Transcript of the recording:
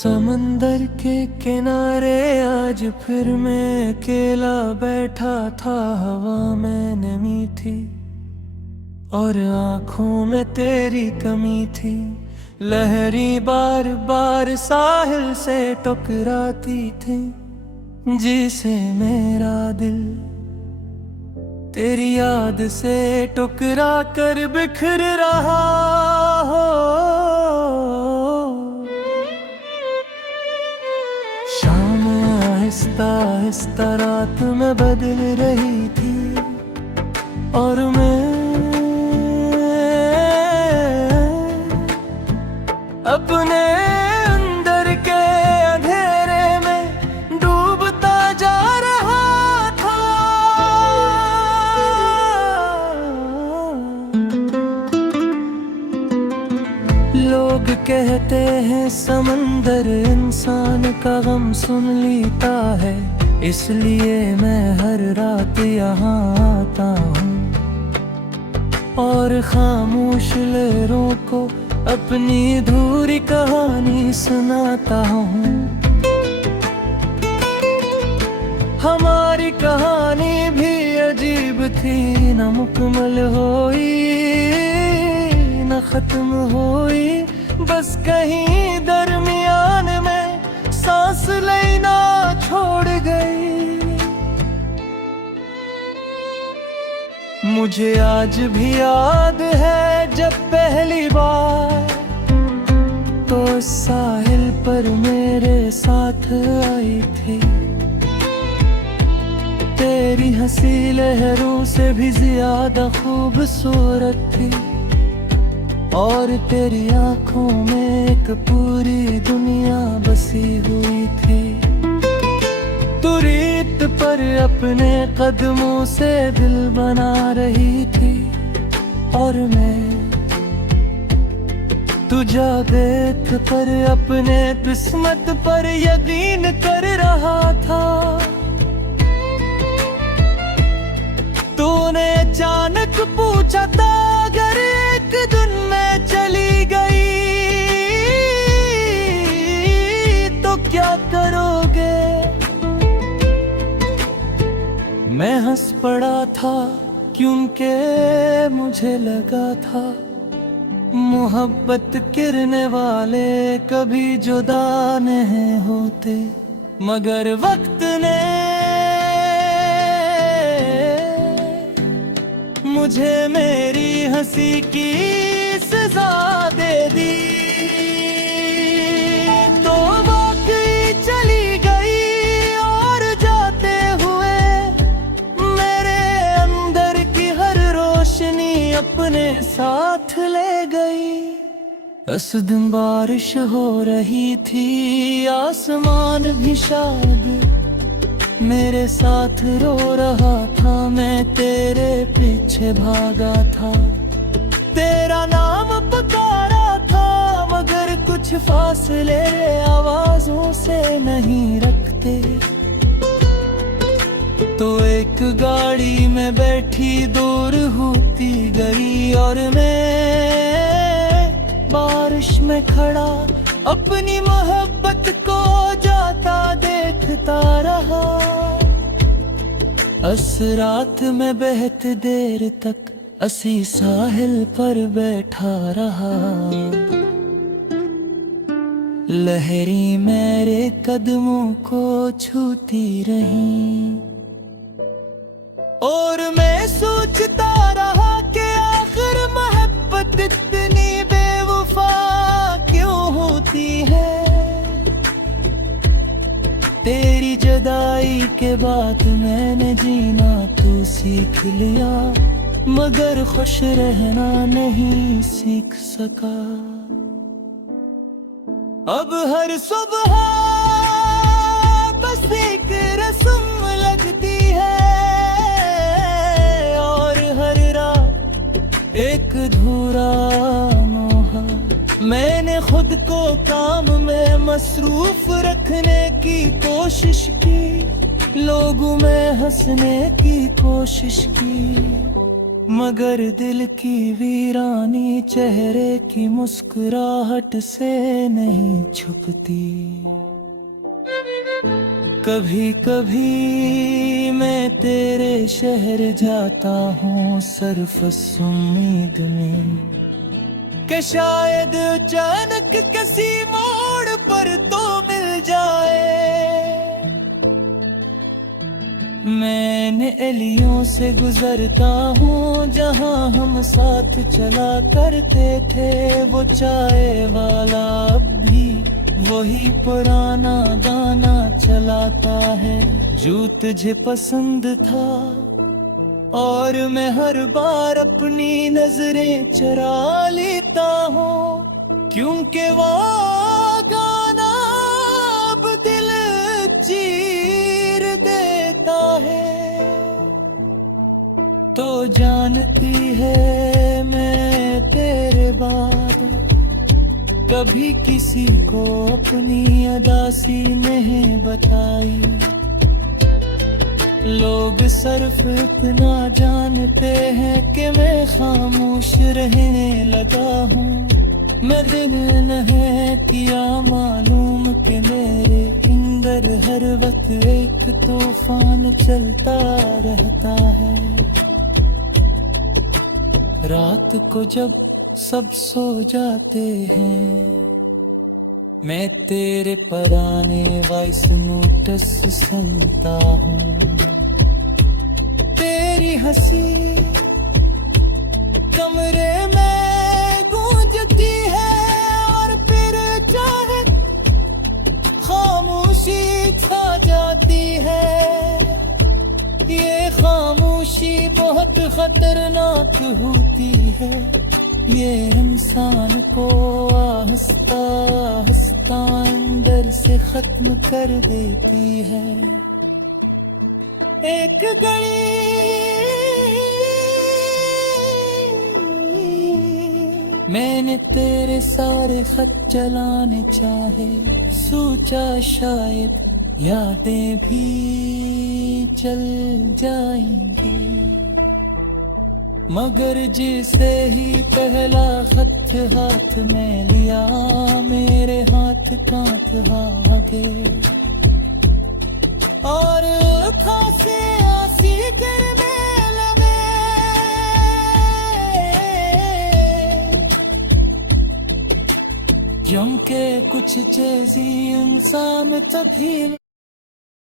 समंदर के किनारे आज फिर मैं अकेला बैठा था। हवा में नमी थी और आंखों में तेरी कमी थी। लहरी बार बार साहिल से टकराती थी, जिसे मेरा दिल तेरी याद से टकरा कर बिखर रहा हो। शाम आहिस्ता आहिस्ता रात में बदल रही थी और मैं अपने अंदर के अंधेरे में डूबता जा रहा था। लोग कहते हैं समंदर इंसान का गम सुन लेता है, इसलिए मैं हर रात यहाँ आता हूँ और खामोश लहरों को अपनी अधूरी कहानी सुनाता हूँ। हमारी कहानी भी अजीब थी, न मुकम्मल हुई न खत्म हुई, बस कहीं दरमियान में सांस लेना छोड़ गई। मुझे आज भी याद है जब पहली बार तो साहिल पर मेरे साथ आई थी। तेरी हंसी लहरों से भी ज्यादा खूबसूरत थी और तेरी आंखों में एक पूरी दुनिया बसी हुई थी। तू रीत पर अपने कदमों से दिल बना रही थी और मैं तुझा देख पर अपने किस्मत पर यकीन कर रहा था। तूने अचानक पूछा था अगर एक दिन मैं चली गई तो क्या करोगे। मैं हंस पड़ा था क्योंकि मुझे लगा था मोहब्बत करने वाले कभी जुदा नहीं होते, मगर वक्त ने मुझे मेरी हंसी की सजा दे दी। तो वाकई चली गई और जाते हुए मेरे अंदर की हर रोशनी अपने साथ ले गई। उस दिन बारिश हो रही थी, आसमान भी शायद मेरे साथ रो रहा था। मैं तेरे पीछे भागा था, तेरा नाम पुकारा था, मगर कुछ फासले आवाजों से नहीं रखते। तो एक गाड़ी में बैठी दूर होती गई और मैं बारिश में खड़ा अपनी मोहब्बत को जाता देखता रहा। उस रात में बहुत देर तक असी साहिल पर बैठा रहा। लहरी मेरे कदमों को छूती रही और मैं सोचता रहा कि आखिर मोहब्बत इतनी बेवफा क्यों होती है। तेरी जुदाई के बाद मैंने जीना तो सीख लिया, मगर खुश रहना नहीं सीख सका। अब हर सुबह बस एक रस्म लगती है और हर रात एक अधूरा मोहा। मैंने खुद को काम में मसरूफ रखने की कोशिश की, लोगों में हंसने की कोशिश की, मगर दिल की वीरानी चेहरे की मुस्कुराहट से नहीं छुपती। कभी कभी मैं तेरे शहर जाता हूँ सिर्फ इस उम्मीद में कि शायद अचानक किसी मोड़ पर तो मिल जाए। मैं एलियों से गुजरता हूँ जहाँ हम साथ चला करते थे। वो चाय वाला अब भी वही पुराना गाना चलाता है जो तुझे पसंद था। और मैं हर बार अपनी नजरें चुरा लेता हूँ क्योंकि वो गाना अब दिल चीर देता है। तो जानती है मैं तेरे बाद कभी किसी को अपनी अदासी नहीं बताई। लोग सिर्फ इतना जानते हैं कि मैं खामोश रहने लगा हूँ। मैं दिन नहीं किया मालूम कि मेरे अंदर हर वक्त एक तूफान चलता रहता है। रात को जब सब सो जाते हैं मैं तेरे पुराने वॉइस नोट्स सुनता हूँ। तेरी हंसी कमरे में गूंजती है और फिर चाहे खामोशी छा जाती है। ये खामोशी बहुत खतरनाक होती है। ये इंसान को आहिस्ता आहिस्ता अंदर से खत्म कर देती है। एक घड़ी मैंने तेरे सारे खत चलाने चाहे, सोचा शायद यादें भी चल जाएंगी। मगर जिसे ही पहला खत हाथ में लिया मेरे हाथ कांप भागे और खासे आंसी गिरने लगे। क्योंकि कुछ चीज़ें इंसान तभी